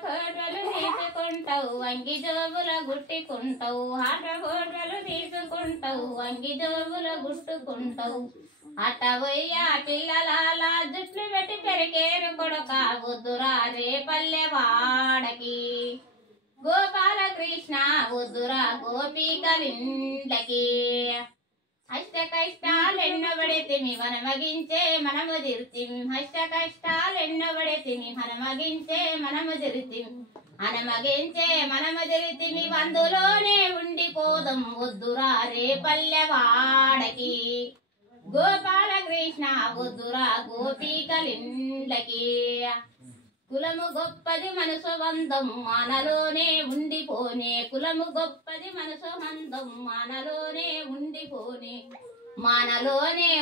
ఫోటోలు తీసుకుంటావు వంగి జోబుల గుట్టుకుంటావు ఫోటోలు తీసుకుంటావు వంగి జోబుల గుట్టుకుంటావు అట్ట పోయ్యా పిల్లల జుట్లు పెట్టి పెరికేరు కొడక వద్దురా రే పల్లెవాడకి గోపాలకృష్ణ వద్దురా గోపికలిండ్లకి అష్ట కష్టాలెన్నబడితిమి మనమగించే మనము దిరితిం అష్ట కష్టాలెన్నబడితిమి మనమగించే మనము దిరితిం అనమగించే మనము దిరితిమి వందులోనే ఉండిపోదం వద్దురా రే పల్లెవాడకి గోపాలకృష్ణ వద్దురా గోపికలిండ్లకి కులము గొప్పది మనసు బంధం మానలోనే ఉండిపోనే కులము గొప్పది మనసు బంధం మానలోనే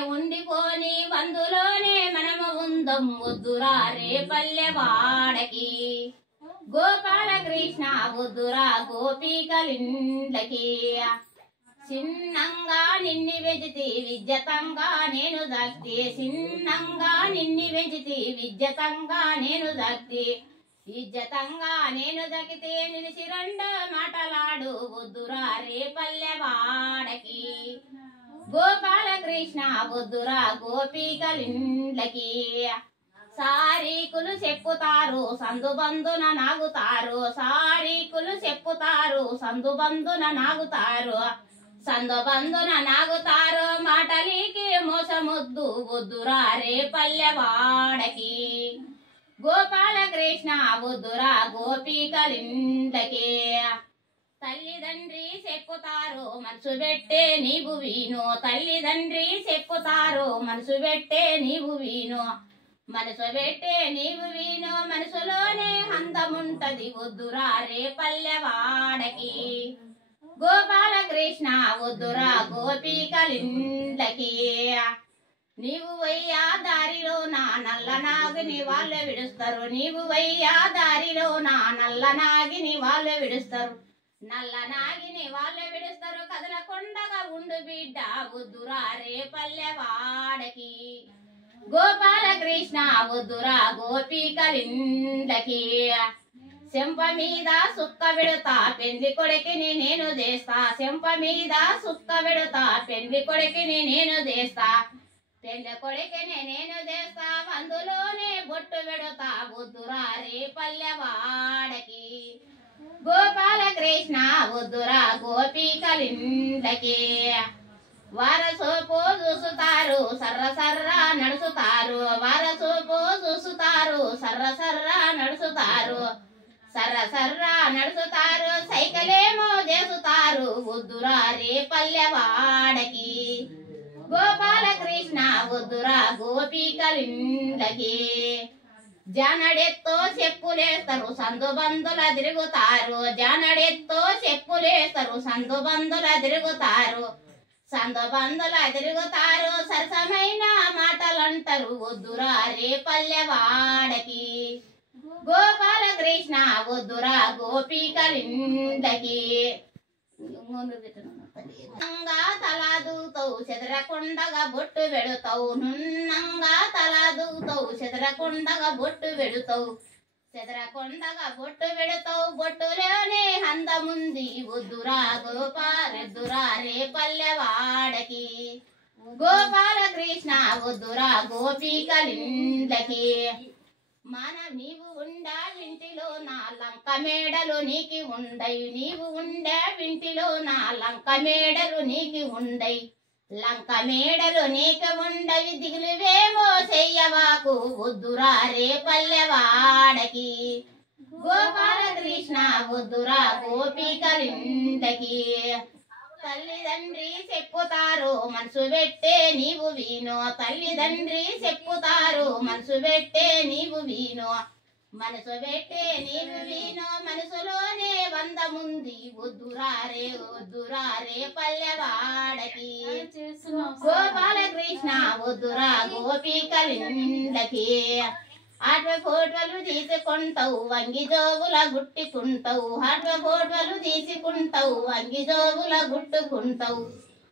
ఉండిపోని బంధులోనే మనము ఉందం వద్దురా రే పల్లెవాడకి గోపాలకృష్ణ వద్దురా గోపికలిండ్లకి చిన్నంగా నిన్ని వెజితి విద్యతంగా నేను దక్తి చిన్నంగా నిన్ని వెజితి విద్యతంగా నేను దక్తి ఇజ్జతంగా నేను దక్కితే నిలిచి రెండు మాటలాడు వద్దురా రే పల్లెవాడకి గోపాలకృష్ణ వద్దురా గోపికలిండ్లకి సారీకులు చెప్పుతారు సందుబందున నాగుతారు సారీకులు చెప్పుతారు సందుబందున నాగుతారు సందుబందున నాగుతారు మాటలికి మోసముద్దు వద్దురా రే పల్లెవాడకి గోపాలకృష్ణ వద్దురా గోపికలిండ్లకి తల్లిదండ్రి చెప్పుతారు మనసు పెట్టే నీవు వీను తల్లిదండ్రి చెప్పుతారు మనసు పెట్టే నీవు వీను మనసు పెట్టే నీవు వీను మనసులోనే అందముంటది వద్దురా రే పల్లెవాడకి గోపాలకృష్ణ వద్దురా గోపికలిండ్లకి నీవు వయ్యా దారిలో నా నల్ల నాగిని వాళ్ళు విడుస్తారు నీవు వయ్యా దారిలో నా నల్ల నాగిని వాళ్ళు విడుస్తారు నల్ల నాగిని వాళ్ళు విడుస్తారు కదలకొండగా ఉండు బిడ్డ వద్దురా రే పల్లెవాడకి గోపాలకృష్ణ వద్దురా గోపికలిండ్లకి చెంప మీద సుక్క విడతా పెండ్లి కొడుకుని నేను చేస్తా చెంప మీద సుక్క విడతా పెండ్లి కొడుకుని నేను చేస్తా పెండ్లి కొడుకుని నేను చేస్తా అందులోనే బొట్టు విడతా వద్దురా రే పల్లెవాడకి గోపాలకృష్ణ వద్దురా గోపికలిండ్లకి వారసోపు చూసుతారు సర్ర సర్ర నడుచుతారు వారసోపు చూసుతారు సర్ర సర్ర నడుచుతారు సర్ర సర్ర నడుచుతారు సైకిలేమో చేసుతారు వద్దురా రే పల్లెవాడకి గోపాలకృష్ణ వద్దురా గోపికలిండ్లకి జానడెత్తో చెప్పులేస్తారు సందుబందుల తిరుగుతారు జానడెత్తో చెప్పులేస్తారు సందుబందుల తిరుగుతారు సందుబందుల తిరుగుతారు సరసమైన మాటలంటారు వద్దురా రే పల్లెవాడకి గోపాలకృష్ణ వద్దురా గోపికలిండ్లకి నున్నంగా తలా దూతావు చెదరకుండగా బొట్టు వెడుతావు నున్నంగా తలా దూతావు చెదరకుండగా బొట్టు వెడుతావు చెదరకుండగా బొట్టు వెడుతావు బొట్టులోనే అందముంది వద్దురా గోపాలెద్దురా రే పల్లెవాడకి గోపాలకృష్ణ వద్దురా గోపికలిండ్లకి నీవు ఉండా వింటిలో నా లంక మేడలు నీకి ఉండయి నీవు ఉండా వింటిలో నా లంక మేడలు నీకి ఉండయి లంక మేడలు నీకు ఉండవి దిగులువేమో చెయ్యవాకు వద్దురా రే పల్లెవాడకి గోపాలకృష్ణ వద్దురా గోపికలిండ్లకి తల్లిదండ్రి చెప్పుతారు మనసు పెట్టే నీవు వీను తల్లిదండ్రి చెప్పుతారు మనసు పెట్టే నీవు వీను మనసు పెట్టే నీవు వీను మనసులోనే బంధముంది వద్దురా రే పల్లెవాడకి గోపాలకృష్ణ వద్దురా గోపికలిండ్లకి ఆట ఫోటోలు తీసుకుంటావు వంగి జోబుల గుట్టుకుంటావు ఆట ఫోటోలు తీసుకుంటావు వంగి జోబుల గుట్టుకుంటావు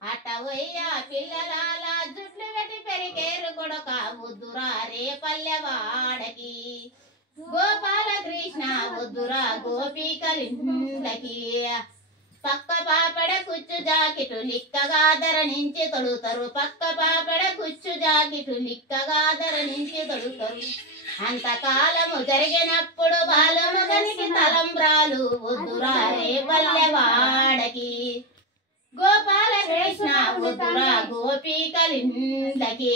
అట్ట పోయ్యా పిల్లల జుట్లు పెట్టి పెరిగేరు కొడక వద్దురా రే పల్లెవాడకి గోపాలకృష్ణ వద్దు గోపికలిందకి పక్క పాపడ కుచ్చు జాకెటు లిక్కగా ధరణించి తొడుగుతారు పక్క పాపడ కుచ్చు జాకెటు లిక్కగా ధరణించి తొడుగుతారు అంతకాలము జరిగినప్పుడు బాలమగనికి తలంబ్రాలు వద్దురా రే పల్లెవాడకి గోపాల కృష్ణ వద్దురా గోపికలిందకి